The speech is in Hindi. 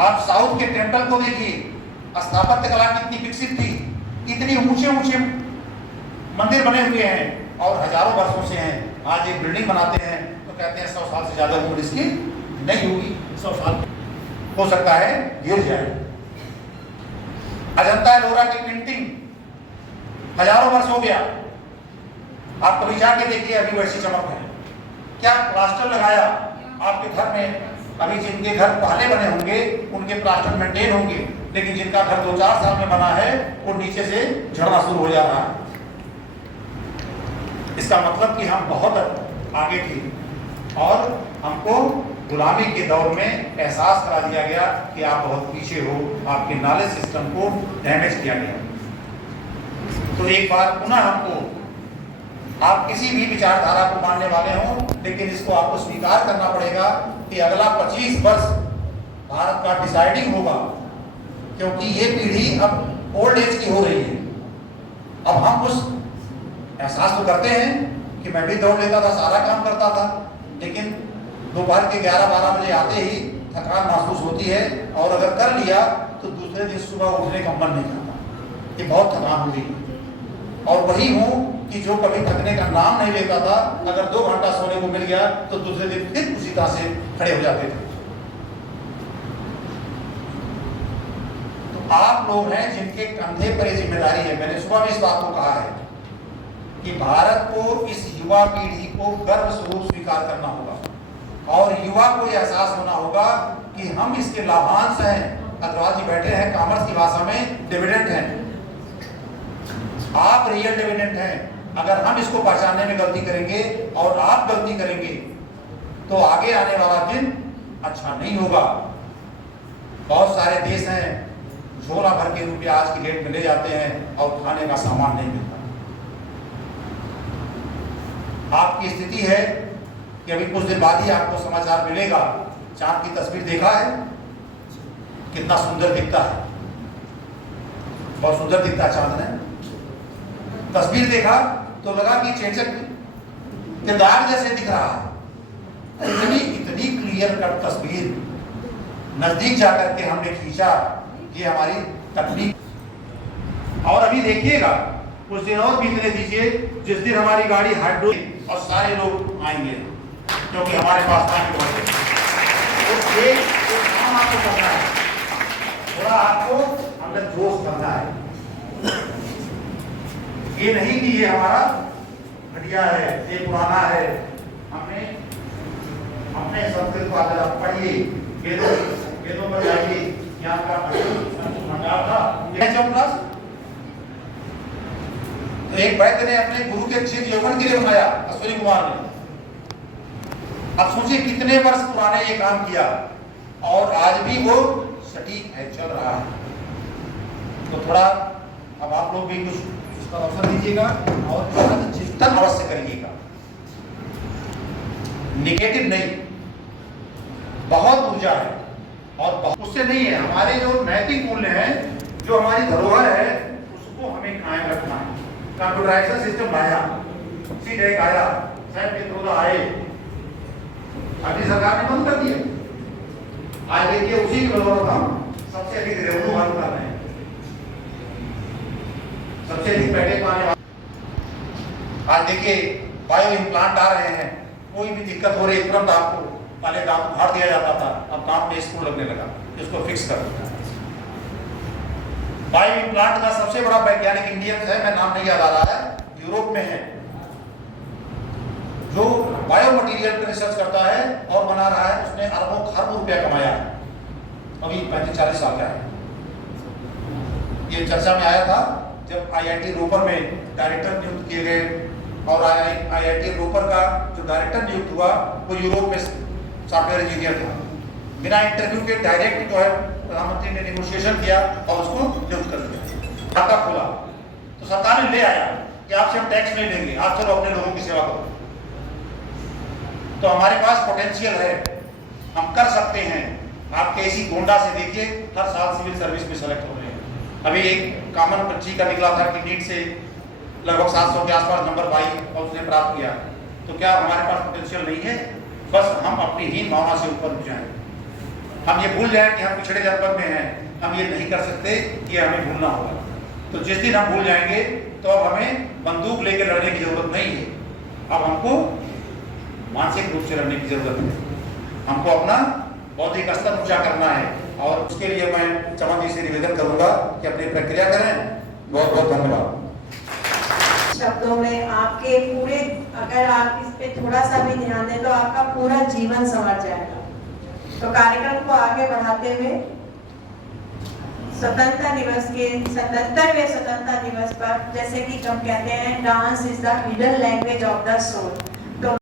आप साउथ के टेम्पल को देखिए, स्थापत्य कला कितनी विकसित थी, इतनी ऊंचे ऊंचे मंदिर बने हुए हैं और हजारों वर्षों से हैं। आज एक बिल्डिंग बनाते हैं तो कहते हैं 100 साल से ज्यादा उम्र इसकी नहीं होगी, 100 साल हो सकता है गिर जाए। अजंता एलोरा की पेंटिंग हजारों वर्ष हो गया, आप कभी जाके देखिए अभी वैसी चमक है। क्या प्लास्टर लगाया आपके घर में? अभी जिनके घर पहले बने होंगे उनके प्लास्टर मेंटेन होंगे, लेकिन जिनका घर 2-4 साल में बना है वो नीचे से झड़ना शुरू हो जा रहा है। इसका मतलब कि हम बहुत आगे थे और हमको गुलामी के दौर में एहसास करा दिया गया कि आप बहुत पीछे हो, आपके नॉलेज सिस्टम को डैमेज किया गया। तो एक बार पुनः हमको, आप किसी भी विचारधारा को मानने वाले हों, लेकिन इसको आपको स्वीकार करना पड़ेगा कि अगला 25 वर्ष भारत का डिसाइडिंग होगा, क्योंकि ये पीढ़ी अब ओल्ड एज की हो रही है। अब हम कुछ एहसास तो करते हैं कि मैं भी दौड़ लेता था, सारा काम करता था, लेकिन दोपहर के 11-12 बजे आते ही थकान महसूस होती है और अगर कर लिया तो दूसरे दिन सुबह उठने का मन नहीं करता कि बहुत थकान हो गई। और वही हूँ कि जो कभी थकने का नाम नहीं लेता था, अगर 2 घंटा सोने को मिल गया तो दूसरे दिन फिर उसी तरह से खड़े हो जाते थे। तो आप लोग हैं जिनके कंधे पर जिम्मेदारी है। मैंने सुबह भी इस बात को कहा है कि भारत को, इस युवा पीढ़ी को गर्व स्वरूप स्वीकार करना होगा और युवा को यह एहसास होना होगा कि हम इसके लाभांश हैं। अग्रवाल जी बैठे हैं, कॉमर्स की भाषा में डिविडेंड हैं, आप रियल डिविडेंड हैं। अगर हम इसको पहचानने में गलती करेंगे और आप गलती करेंगे तो आगे आने वाला दिन अच्छा नहीं होगा। बहुत सारे देश हैं झोला भर के रुपया आज की डेट में ले जाते हैं और खाने का सामान नहीं मिलता। आपकी स्थिति है कि अभी कुछ दिन बाद ही आपको समाचार मिलेगा, चांद की तस्वीर देखा है, कितना सुंदर दिखता है, बहुत सुंदर दिखता है चांद ने। तस्वीर देखा तो लगा कि चेचक किरदार जैसे दिख रहा है। इतनी क्लियर कट तस्वीर नजदीक जाकर के हमने खींचा, ये हमारी तकनीक। और अभी देखिएगा कुछ दिन और बीतने दीजिए, जिस दिन हमारी गाड़ी हाइड्रो और सारे लोग आएंगे क्योंकि हमारे पास टाइम बहुत है। तो एक काम आपको करना है, थोड़ा आपको अंदर जोश करना है। ये नहीं कि ये हमारा घटिया है, ये पुराना है। हमने अपने संस्कृत को आगे पढ़िए, वेदों पर जाइए, यहाँ का भंडार था। तो एक वैद्य ने अपने गुरु के क्षेत्र यौवन के लिए बनाया, अश्विनी कुमार ने। अब सोचिए कितने वर्ष पुराने ये काम किया और आज भी वो सटीक है, चल रहा है। तो थोड़ा अब आप लोग भी कुछ इसका अवसर दीजिएगा और चिंतन अवश्य करिएगा, निगेटिव नहीं। बहुत ऊर्जा है और उससे नहीं है। हमारे जो नैतिक मूल्य हैं, जो हमारी धरोहर है, उसको हमें कायम रखना है। कंप्यूटराइजेशन सिस्टम लाया, सीटेक आया, सैप के आए, अभी सरकार ने बंद कर दिया। आज देखिए उसी की बदौलत हम सबसे अधिक रेवेन्यू बंद कर रहे हैं, सबसे अधिक पैकेज पाने वाले। आज देखिए बायो इम्प्लांट आ रहे हैं, कोई भी दिक्कत हो रही तुरंत आपको, पहले दांत उखाड़ दिया जाता था, अब दांत में स्क्रू लगने लगा, इसको फिक्स कर दिया। बायो इम्प्लांट का सबसे बड़ा वैज्ञानिक इंडियन है, मैं नाम नहीं याद आ रहा है, यूरोप में है, जो बायो मटीरियल पर रिसर्च करता है और बना रहा है। उसने अरबों खरबों रुपया कमाया है, अभी 35-40 साल का है। ये चर्चा में आया था जब IIT रोपर में डायरेक्टर नियुक्त किए गए और IIT रोपर का जो डायरेक्टर नियुक्त हुआ वो यूरोप में सॉफ्टवेयर इंजीनियर था। बिना इंटरव्यू के डायरेक्ट जो है प्रधानमंत्री ने नेगोशिएशन किया और उसको नियुक्त कर दिया। खाता खोला तो सरकार ने ले आया कि आपसे हम टैक्स नहीं लेंगे, आप चलो अपने लोगों की सेवा करो। तो हमारे पास पोटेंशियल है, हम कर सकते हैं। आपके इसी गोंडा से देखिए हर साल सिविल सर्विस में सेलेक्ट हो रहे हैं। अभी एक कॉमन बच्ची का निकला था कि नीट से लगभग 700 के आसपास नंबर पाई और उसने प्राप्त किया। तो क्या हमारे पास पोटेंशियल नहीं है? बस हम अपनी हीन भावना से ऊपर उठ जाएं। हम ये भूल जाए कि हम पिछड़े जनपद में हैं, हम ये नहीं कर सकते, ये हमें भूलना होगा। तो जिस दिन हम भूल जाएंगे तो अब हमें बंदूक लेकर लड़ने की जरूरत नहीं है, अब हमको मानसिक रूप से लड़ने की जरूरत है। हमको अपना बौद्धिक स्तर ऊंचा करना है और उसके लिए मैं चमन जी से निवेदन करूंगा कि अपनी प्रक्रिया करें। बहुत बहुत धन्यवाद। शब्दों में आपके पूरे, अगर आप इस पे थोड़ा सा भी ध्यान दें तो आपका पूरा जीवन संवर जाएगा। तो कार्यक्रम को आगे बढ़ाते हुए स्वतंत्रता दिवस के 77वें स्वतंत्रता दिवस पर, जैसे कि हम कहते हैं, dance is the hidden language of the soul,